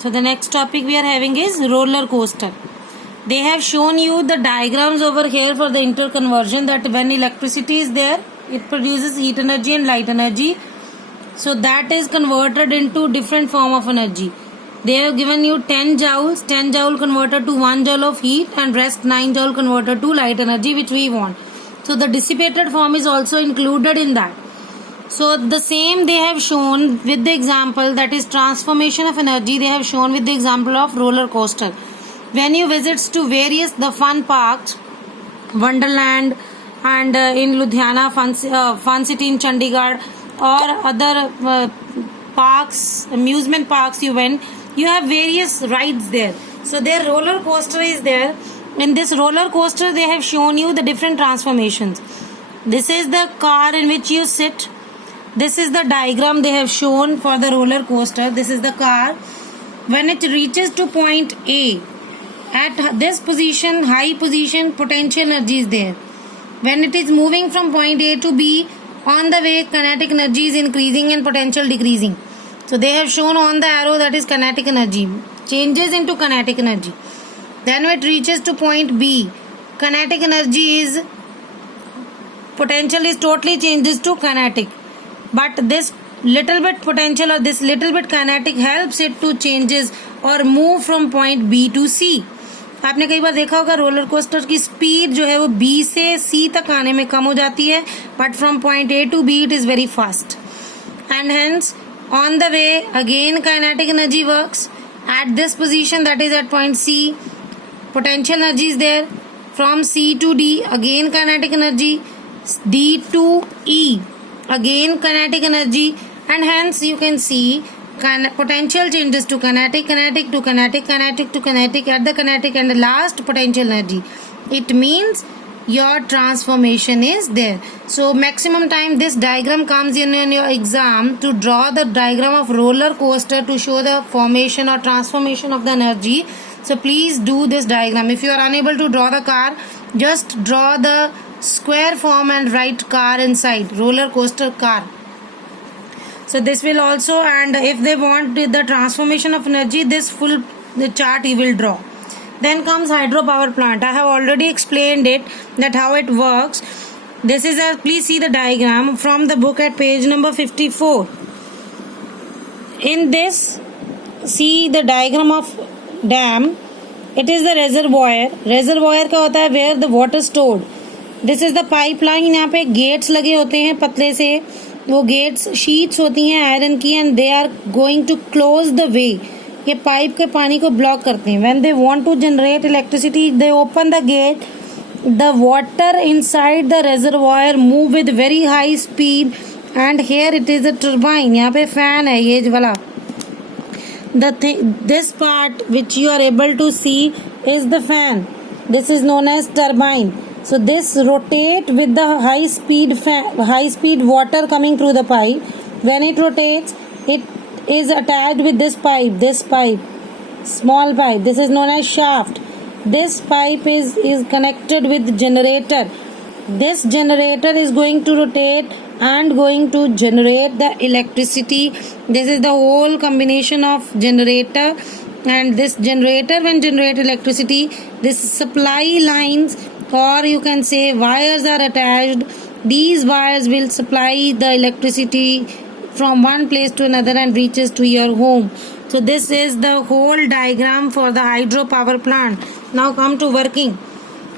So the next topic we are having is roller coaster. They have shown you the diagrams over here for the interconversion, that when electricity is there, it produces heat energy and light energy. So that is converted into different form of energy. They have given you 10 joules, 10 joule converted to 1 joule of heat, and rest 9 joule converted to light energy, which we want. So the dissipated form is also included in that. So the same they have shown with the example, that is transformation of energy, they have shown with the example of roller coaster. When you visits to various the fun parks, Wonderland and in Ludhiana, Fun City in Chandigarh, or other parks, amusement parks you went, you have various rides there. So their roller coaster is there. In this roller coaster they have shown you the different transformations. This is the car in which you sit. This is the diagram they have shown for the roller coaster. This is the car. When it reaches to point A, at this position, high position, potential energy is there. When it is moving from point A to B, on the way kinetic energy is increasing and potential decreasing. So they have shown on the arrow, that is kinetic energy, changes into kinetic energy. Then when it reaches to point B, kinetic energy is, potential is totally changes to kinetic. But this little bit potential or this little bit kinetic helps it to changes or move from point B to C. आपने कई बार देखा होगा roller coaster की speed जो है वो B से C तक आने में कम हो जाती है, but from point A to B it is very fast. And hence on the way again kinetic energy works. At this position, that is at point C, potential energy is there. From C to D again kinetic energy, D to E again kinetic energy, and hence you can see potential changes to kinetic, kinetic to kinetic, kinetic to kinetic, at the kinetic and the last potential energy. It means your transformation is there. So maximum time this diagram comes in your exam to draw the diagram of roller coaster to show the formation or transformation of the energy. So please do this diagram. If you are unable to draw the car, just draw the square form and write car inside, roller coaster car. So this will also, and if they want the transformation of energy, this full the chart you will draw. Then comes hydropower plant. I have already explained it, that how it works. This is a, please see the diagram from the book at page number 54. In this, see the diagram of dam. It is the reservoir. Reservoir का होता है where the water stored. This is the pipeline. यहाँ पे gates लगे होते हैं पतले से, वो gates sheets होती हैं आयरन की, and they are going to close the way. ये पाइप के पानी को ब्लॉक करते हैं. When they want to generate electricity, they open the gate. The water inside the reservoir move with very high speed, and here it is a turbine. यहाँ पे fan है ये वाला. This part which you are able to see is the fan. This is known as turbine. So this rotate with the high speed water coming through the pipe. When it rotates, it is attached with this pipe, small pipe. This is known as shaft. This pipe is connected with generator. This generator is going to rotate and going to generate the electricity. This is the whole combination of generator, and this generator when generate electricity, this supply lines, or you can say wires are attached. These wires will supply the electricity from one place to another and reaches to your home. So this is the whole diagram for the hydropower plant. Now come to working.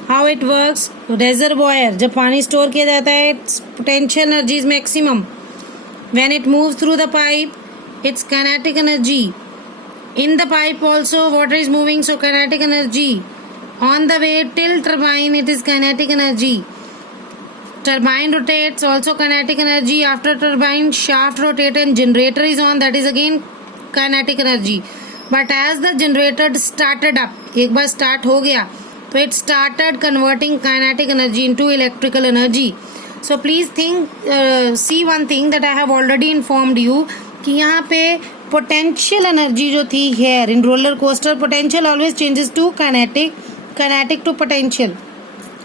How it works? Reservoir, जब पानी store किया जाता है, potential energy is maximum. When it moves through the pipe, it's kinetic energy. In the pipe also water is moving, so kinetic energy. On the way till turbine, it is kinetic energy. Turbine rotates, also kinetic energy. After turbine, shaft rotate and generator is on, that is again kinetic energy. But as the generator started up, एक बार start हो गया, so it started converting kinetic energy into electrical energy. So please think, see one thing that I have already informed you, कि यहाँ पे potential energy जो थी here in roller coaster, potential always changes to kinetic to potential.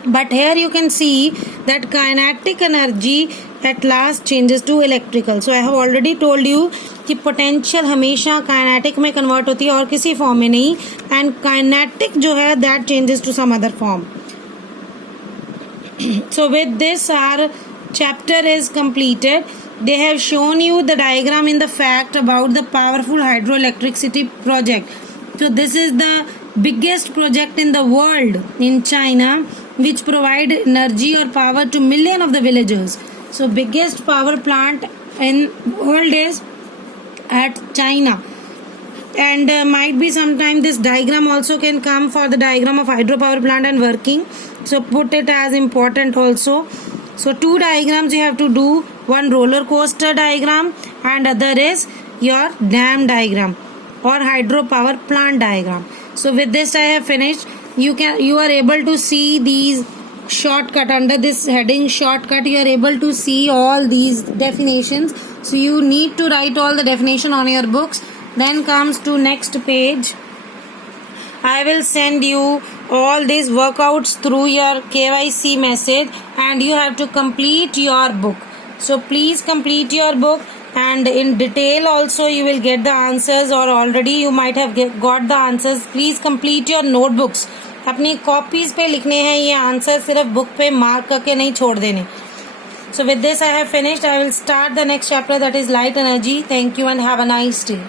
But here you can see that kinetic energy at last changes to electrical. So I have already told you कि potential हमेशा kinetic में convert होती है और किसी form में नहीं, and kinetic जो है that changes to some other form. So with this our chapter is completed. They have shown you the diagram in the fact about the powerful hydroelectricity project. So this is the biggest project in the world in China, which provide energy or power to millions of the villagers. So biggest power plant in world is at China. And might be sometime this diagram also can come for the diagram of hydropower plant and working. So put it as important also. So two diagrams you have to do. One roller coaster diagram and other is your dam diagram or hydropower plant diagram. So with this I have finished. You are able to see these shortcut under this heading shortcut. You are able to see all these definitions. So you need to write all the definition on your books. Then comes to next page. I will send you all these workouts through your KYC message and you have to complete your book. So please complete your book, and in detail also you will get the answers, or already you might have got the answers. Please complete your notebooks. अपनी copies पे लिखने हैं ये answer, सिर्फ book पे mark करके नहीं छोड़ देने. So with this I have finished. I will start the next chapter, that is light energy. Thank you and have a nice day.